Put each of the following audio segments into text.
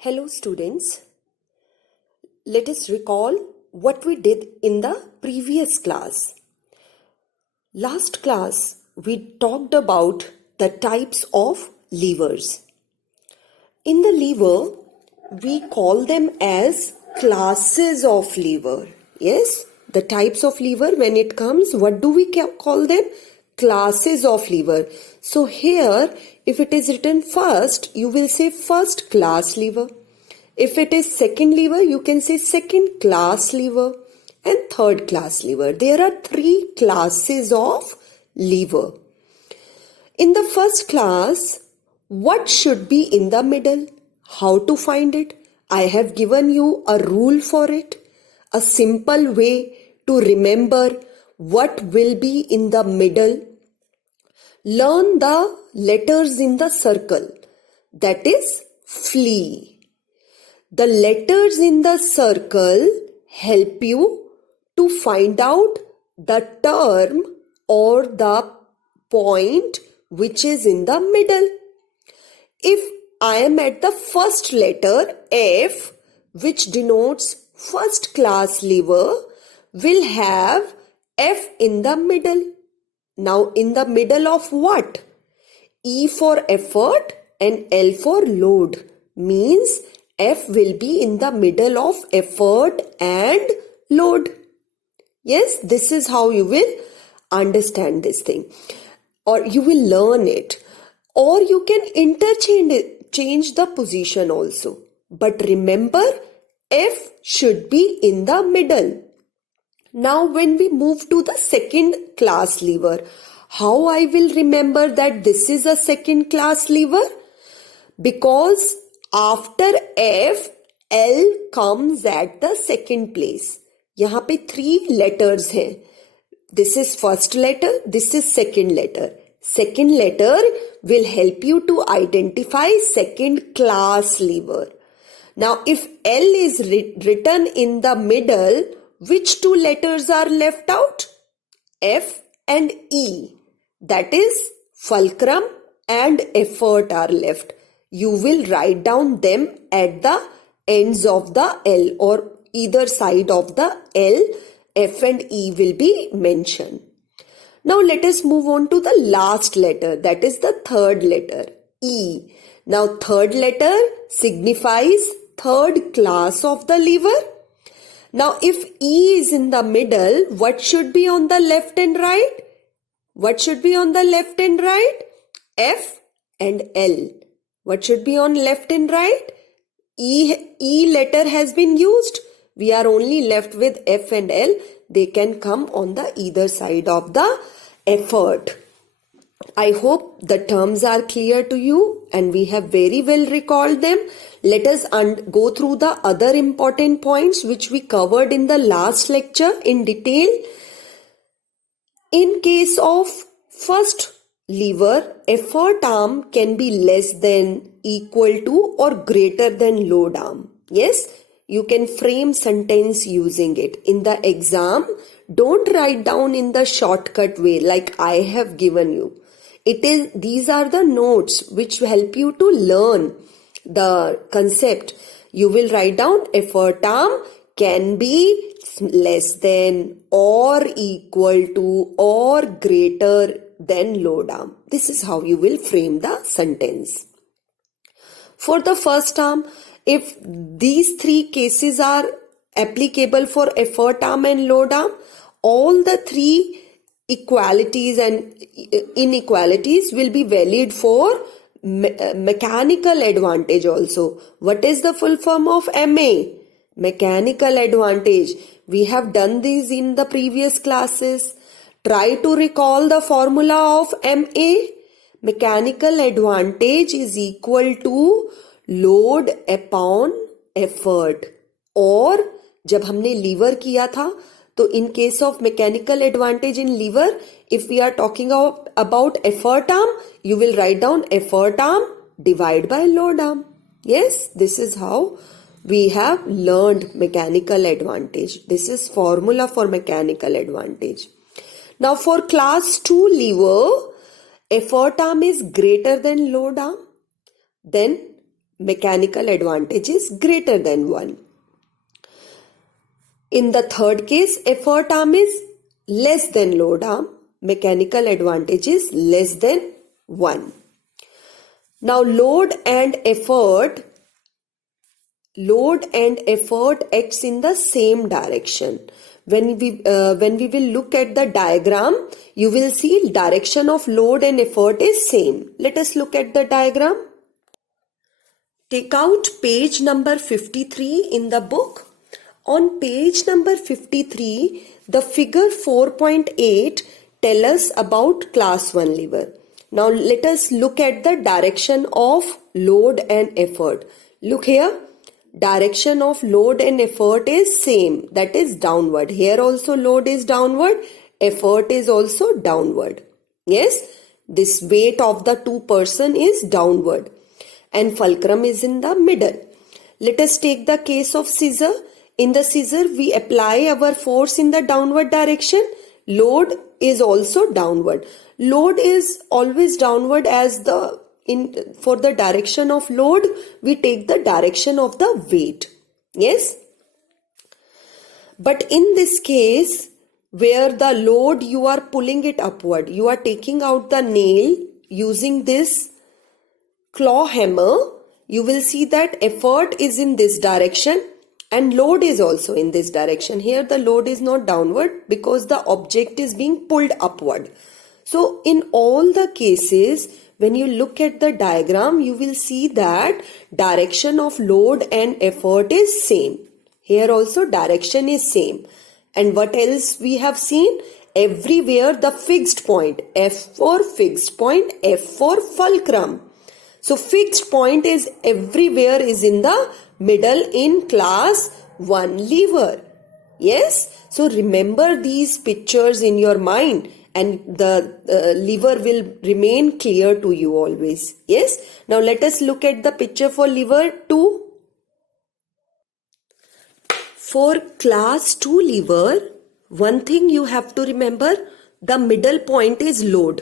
Hello students, let us recall what we did in the previous class. Last class we talked about the types of levers. In the lever we call them as classes of lever. Yes, the types of lever, when it comes, what do we call them? Classes of lever. So here, if it is written first, you will say first class lever. If it is second lever, you can say second class lever and third class lever. There are three classes of lever. In the first class, what should be in the middle? How to find it? I have given you a rule for it. A simple way to remember what will be in the middle. Learn the letters in the circle. That is flee. The letters in the circle help you to find out the term or the point which is in the middle. If I am at the first letter F, which denotes first class lever, will have F in the middle. Now in the middle of what? E for effort and L for load means F will be in the middle of effort and load. Yes, this is how you will understand this thing, or you will learn it, or you can change the position also. But remember, F should be in the middle. Now when we move to the second class lever, how I will remember that this is a second class lever? Because after F, L comes at the second place. यहाँ पे 3 letters हैं. This is first letter, this is second letter. Second letter will help you to identify second class lever. Now if L is written in the middle, which 2 letters are left out? F and E. That is fulcrum and effort are left. You will write down them at the ends of the L, or either side of the L. F and E will be mentioned. Now let us move on to the last letter, that is the third letter, E. Now third letter signifies third class of the lever. Now if E is in the middle, what should be on the left and right? What should be on the left and right? F and L. What should be on left and right? E letter has been used. We are only left with F and L. They can come on the either side of the effort. I hope the terms are clear to you and we have very well recalled them. Let us go through the other important points which we covered in the last lecture in detail. In case of first lever, effort arm can be less than, equal to, or greater than load arm. Yes, you can frame sentence using it. In the exam, don't write down in the shortcut way like I have given you. These are the notes which help you to learn the concept. You will write down effort arm can be less than or equal to or greater than load arm. This is how you will frame the sentence. For the first arm, if these 3 cases are applicable for effort arm and load arm, all the 3 equalities and inequalities will be valid for mechanical advantage also. What is the full form of MA? Mechanical advantage. We have done these in the previous classes. Try to recall the formula of MA. Mechanical advantage is equal to load upon effort. और जब हमने liver किया था, तो in case of mechanical advantage in lever, if we are talking about effort arm, you will write down effort arm divided by load arm. Yes, this is how we have learned mechanical advantage. This is formula for mechanical advantage. Now for class 2 lever, effort arm is greater than load arm. Then mechanical advantage is greater than 1. In the third case, effort arm is less than load arm. Mechanical advantage is less than 1. Now load and effort acts in the same direction. When we will look at the diagram, you will see direction of load and effort is same. Let us look at the diagram. Take out page number 53 in the book. On page number 53, the figure 4.8 tell us about class 1 lever. Now let us look at the direction of load and effort. Look here. Direction of load and effort is same, that is downward. Here also load is downward, effort is also downward. Yes, this weight of the two person is downward and fulcrum is in the middle. Let us take the case of scissor. In the scissor we apply our force in the downward direction. Load is also downward. Load is always downward as for the direction of load, we take the direction of the weight. Yes. But in this case, where the load you are pulling it upward, you are taking out the nail using this claw hammer, you will see that effort is in this direction and load is also in this direction. Here the load is not downward because the object is being pulled upward. So in all the cases, when you look at the diagram, you will see that direction of load and effort is same. Here also direction is same. And what else we have seen? Everywhere the fixed point, F for fixed point, F for fulcrum. So fixed point is everywhere is in the middle in class 1 lever. Yes? So remember these pictures in your mind. And the lever will remain clear to you always. Yes. Now let us look at the picture for lever 2. For class 2 lever, one thing you have to remember, the middle point is load.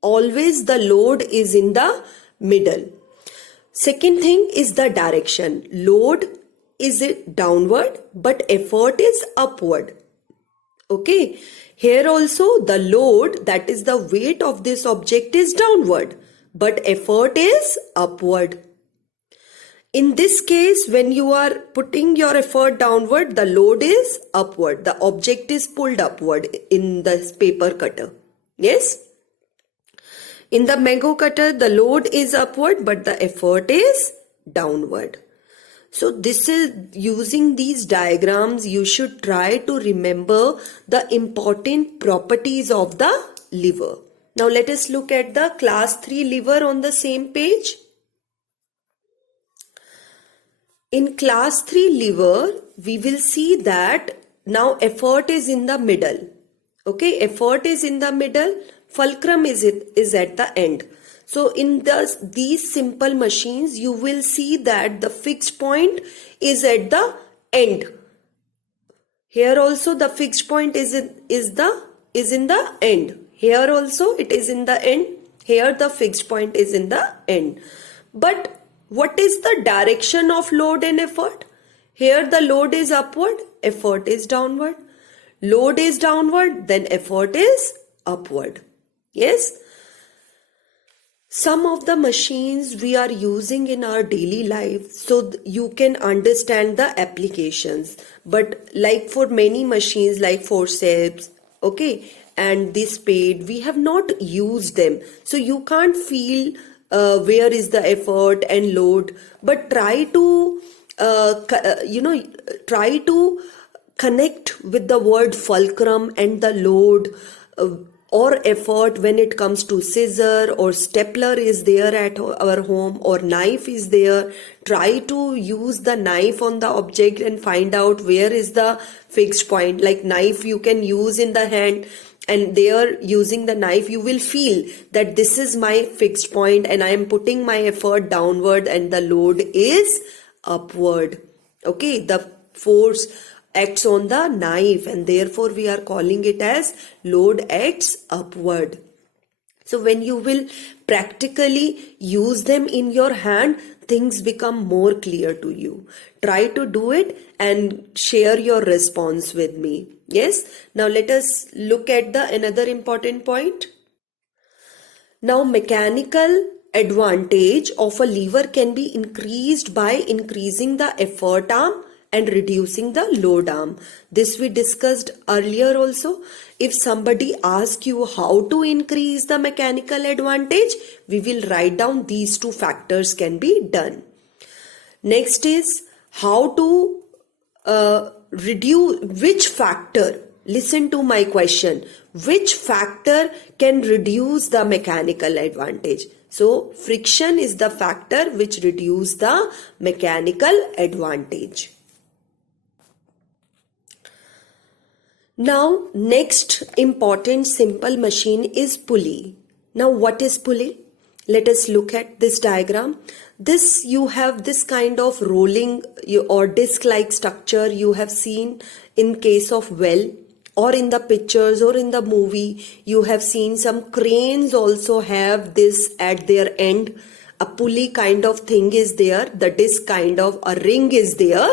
Always the load is in the middle. Second thing is the direction. Load is downward but effort is upward. Okay. Here also the load, that is the weight of this object, is downward, but effort is upward. In this case, when you are putting your effort downward, the load is upward. The object is pulled upward in the paper cutter. Yes? In the mango cutter, the load is upward, but the effort is downward. So this is using these diagrams, you should try to remember the important properties of the lever. Now let us look at the class 3 lever on the same page. In class 3 lever, we will see that now effort is in the middle. Okay, effort is in the middle, fulcrum is at the end. So in these simple machines, you will see that the fixed point is at the end. Here also the fixed point is in the end. Here also it is in the end. Here the fixed point is in the end. But what is the direction of load and effort? Here the load is upward, effort is downward. Load is downward, then effort is upward. Yes. Some of the machines we are using in our daily life, so you can understand the applications. But like for many machines like forceps, okay, and this spade, we have not used them. So you can't feel where is the effort and load. But try to, try to connect with the word fulcrum and the load. Or effort when it comes to scissor or stapler is there at our home, or knife is there. Try to use the knife on the object and find out where is the fixed point. Like knife you can use in the hand, and there using the knife you will feel that this is my fixed point and I am putting my effort downward and the load is upward. Okay, the force acts on the knife and therefore we are calling it as load acts upward. So when you will practically use them in your hand, things become more clear to you. Try to do it and share your response with me. Yes. Now let us look at the another important point. Now mechanical advantage of a lever can be increased by increasing the effort arm and reducing the load arm. This we discussed earlier also. If somebody asks you how to increase the mechanical advantage, we will write down these two factors can be done. Next is how to reduce, which factor, listen to my question, which factor can reduce the mechanical advantage? So friction is the factor which reduces the mechanical advantage. Now next important simple machine is pulley. Now what is pulley? Let us look at this diagram. This you have this kind of rolling or disc-like structure you have seen in case of well, or in the pictures or in the movie you have seen some cranes also have this at their end. A pulley kind of thing is there, the disc kind of a ring is there,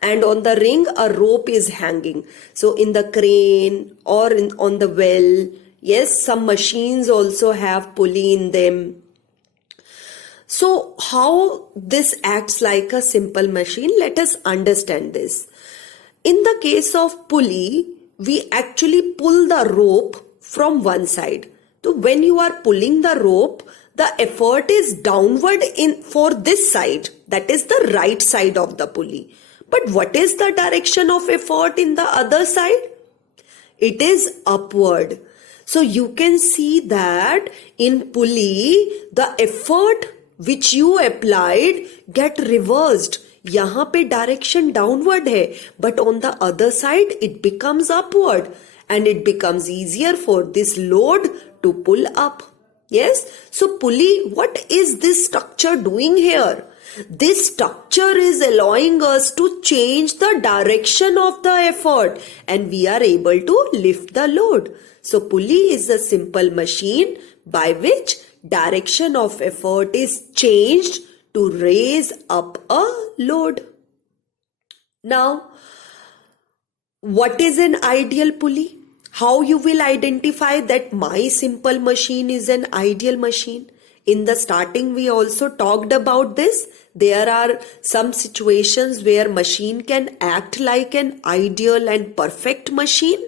and on the ring a rope is hanging. So in the crane or on the well, yes, some machines also have pulley in them. So how this acts like a simple machine, let us understand this. In the case of pulley, we actually pull the rope from one side. So when you are pulling the rope, the effort is downward in for this side, that is the right side of the pulley. But what is the direction of effort in the other side? It is upward. So you can see that in pulley, the effort which you applied get reversed. यहाँ पे direction downward है, but on the other side it becomes upward, and it becomes easier for this load to pull up. Yes. So pulley, what is this structure doing here? This structure is allowing us to change the direction of the effort, and we are able to lift the load. So pulley is a simple machine by which direction of effort is changed to raise up a load. Now, what is an ideal pulley? How you will identify that my simple machine is an ideal machine? In the starting, we also talked about this. There are some situations where machine can act like an ideal and perfect machine.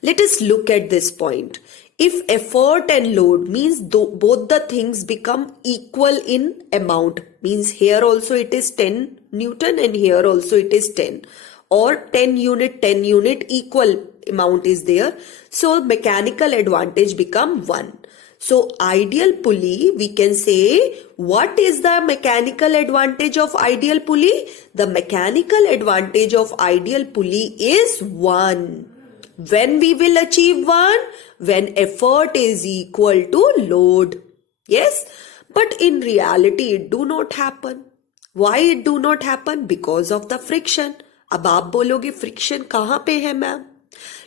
Let us look at this point. If effort and load means both the things become equal in amount, means here also it is 10 Newton and here also it is 10, or 10 unit equal amount is there. So mechanical advantage become 1. So ideal pulley, we can say, what is the mechanical advantage of ideal pulley? The mechanical advantage of ideal pulley is 1. When we will achieve 1? When effort is equal to load. Yes, but in reality it do not happen. Why it do not happen? Because of the friction. अब आप बोलोगे friction कहाँ पे है ma'am?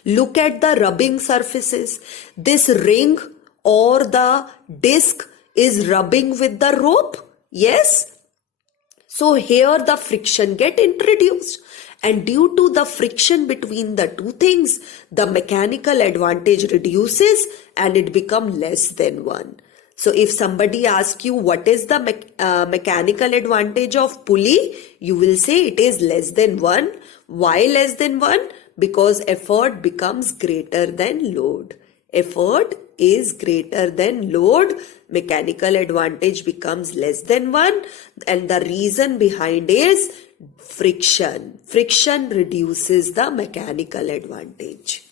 Look at the rubbing surfaces. This ring or the disc is rubbing with the rope. Yes. So here the friction get introduced. And due to the friction between the two things, the mechanical advantage reduces and it becomes less than 1. So if somebody asks you what is the mechanical advantage of pulley, you will say it is less than 1. Why less than 1? Because effort becomes greater than load. Effort is greater than load. Mechanical advantage becomes less than 1. And the reason behind is friction. Friction reduces the mechanical advantage.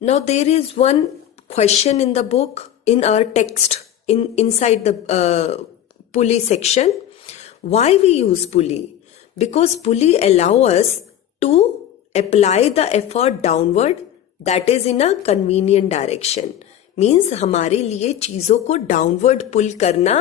Now there is one question in the book, in our text, inside the pulley section. Why we use pulley? Because pulley allow us to apply the effort downward, that is in a convenient direction. Means हमारे लिए चीजों को downward पुल करना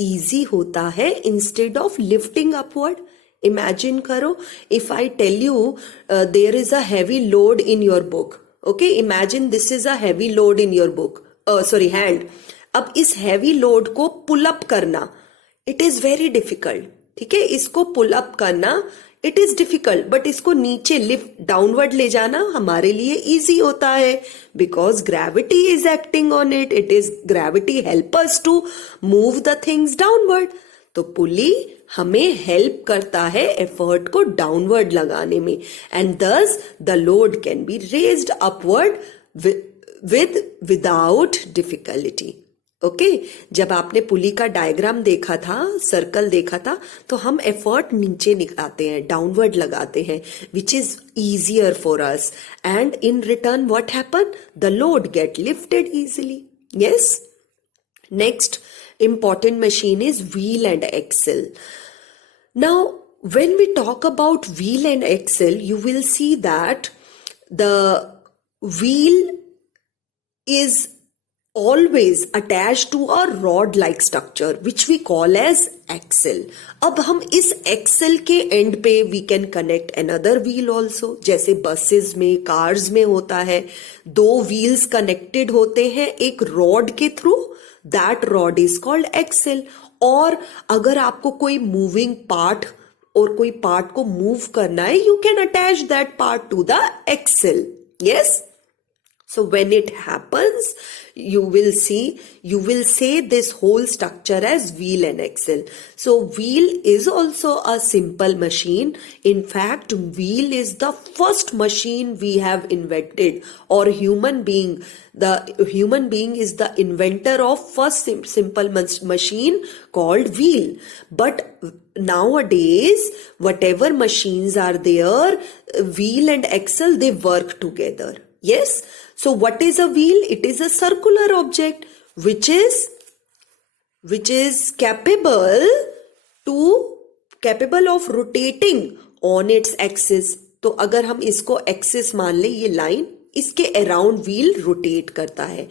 easy होता है instead of lifting upward. Imagine करो, if I tell you there is a heavy load in your book. Okay, imagine this is a heavy load in your book. Hand, अब इस हैवी लोड को pull up करना it is very difficult, ठीक है, इसको pull up करना it is difficult, but इसको नीचे लिफ्ट डाउनवर्ड ले जाना हमारे लिए इजी होता है, because gravity is acting on it, it is gravity help us to move the things downward. तो पुली हमें हेल्प करता है एफर्ट को डाउनवर्ड लगाने में, एंड दस the load can be raised upward without difficulty. Okay, जब आपने पुली का डायग्राम देखा था, सर्कल देखा था, तो हम एफर्ट नीचे निकालते हैं, डाउनवर्ड लगाते हैं, which is easier for us, and in return what happen, the load get lifted easily. Yes, next important machine is wheel and axle. Now when we talk about wheel and axle, you will see that the wheel is always attached to a rod like structure which we call as axle. अब हम इस axle के end पे we can connect another wheel also, जैसे buses में, cars में होता है, दो wheels connected होते हैं एक rod के through, that rod is called axle. और अगर आपको कोई moving part और कोई part को move करना है, you can attach that part to the axle. Yes? So when it happens, you will say this whole structure as wheel and axle. So wheel is also a simple machine. In fact, wheel is the first machine we have invented, or human being. The human being is the inventor of first simple machine called wheel. But nowadays, whatever machines are there, wheel and axle, they work together. Yes? So what is a wheel? It is a circular object which is capable of rotating on its axis. तो अगर हम इसको axis मान ले, ये line इसके around wheel rotate करता है.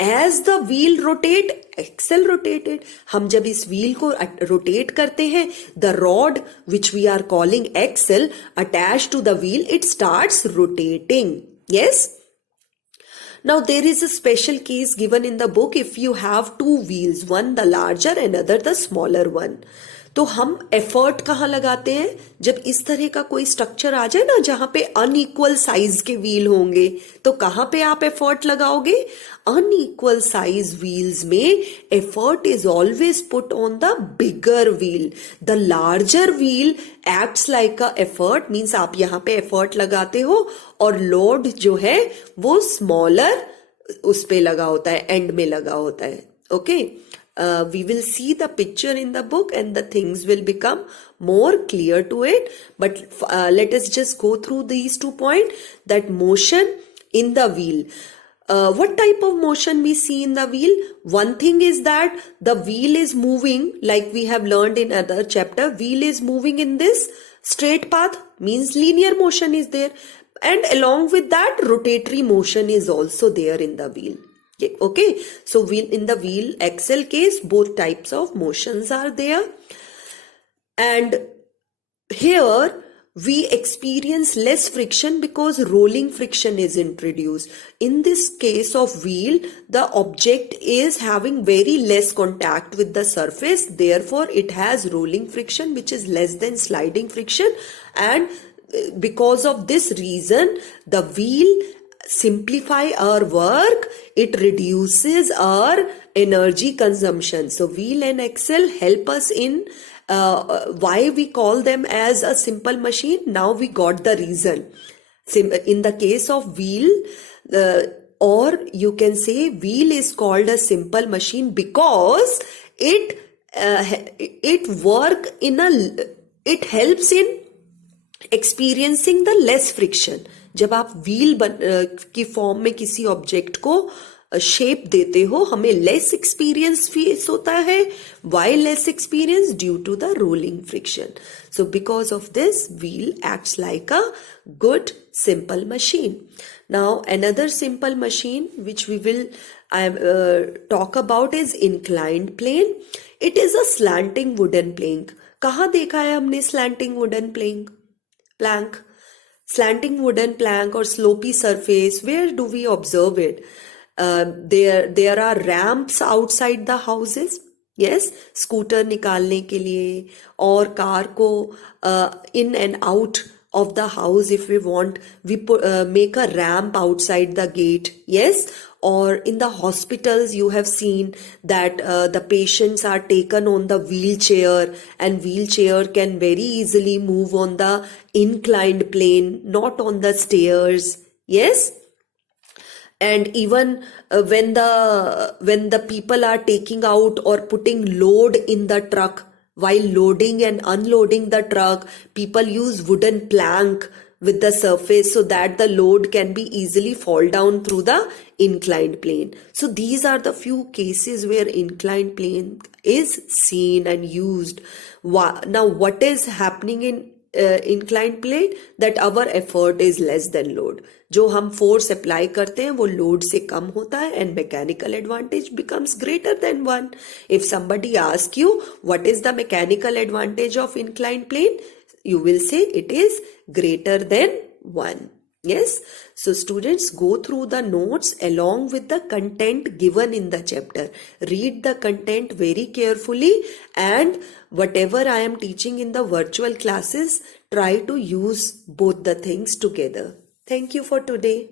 As the wheel rotate, axle rotated. हम जब इस wheel को rotate करते हैं, the rod which we are calling axle attached to the wheel, it starts rotating. Yes? Now there is a special case given in the book if you have two wheels, one the larger and other the smaller one. तो हम effort कहाँ लगाते हैं? जब इस तरह का कोई स्ट्रक्चर आ जाए ना जहां पे अनइक्वल साइज के व्हील होंगे, तो कहाँ पे आप एफर्ट लगाओगे? अनइक्वल साइज व्हील्स में effort is always put on the bigger wheel. The larger wheel acts like a effort, means आप यहाँ पे एफर्ट लगाते हो और लोड जो है वो स्मॉलर उस पे लगा होता है, एंड में लगा होता है. Okay, we will see the picture in the book and the things will become more clear to it. But let us just go through these 2 points. That motion in the wheel. What type of motion we see in the wheel? One thing is that the wheel is moving, like we have learned in other chapter. Wheel is moving in this straight path, means linear motion is there. And along with that, rotatory motion is also there in the wheel. Okay, so in the wheel axle case, both types of motions are there, and here we experience less friction because rolling friction is introduced. In this case of wheel, the object is having very less contact with the surface, therefore it has rolling friction which is less than sliding friction, and because of this reason the wheel simplify our work, it reduces our energy consumption. So wheel and axle help us in why we call them as a simple machine. Now we got the reason. In the case of wheel, or you can say wheel is called a simple machine because it helps in experiencing the less friction. जब आप wheel की form में किसी object को shape देते हो, हमें less experience face होता है. Why less experience? Due to the rolling friction. So because of this wheel acts like a good simple machine. Now another simple machine which we will talk about is inclined plane. It is a slanting wooden plank. कहाँ देखा है हमने slanting wooden plank? Slanting wooden plank or slopy surface, where do we observe it? there are ramps outside the houses. Yes, scooter निकालने के लिए और car को in and out of the house if we want, we make a ramp outside the gate. Yes, or in the hospitals you have seen that the patients are taken on the wheelchair, and wheelchair can very easily move on the inclined plane, not on the stairs. Yes, and even when the people are taking out or putting load in the truck, while loading and unloading the truck, people use wooden plank with the surface so that the load can be easily fall down through the inclined plane. So these are the few cases where inclined plane is seen and used. Now what is happening in inclined plane? That our effort is less than load. जो हम force apply करते हैं वो load से कम होता है, and mechanical advantage becomes greater than one. If somebody ask you what is the mechanical advantage of inclined plane, you will say it is greater than 1. Yes, so students, go through the notes along with the content given in the chapter. Read the content very carefully, and whatever I am teaching in the virtual classes, try to use both the things together. Thank you for today.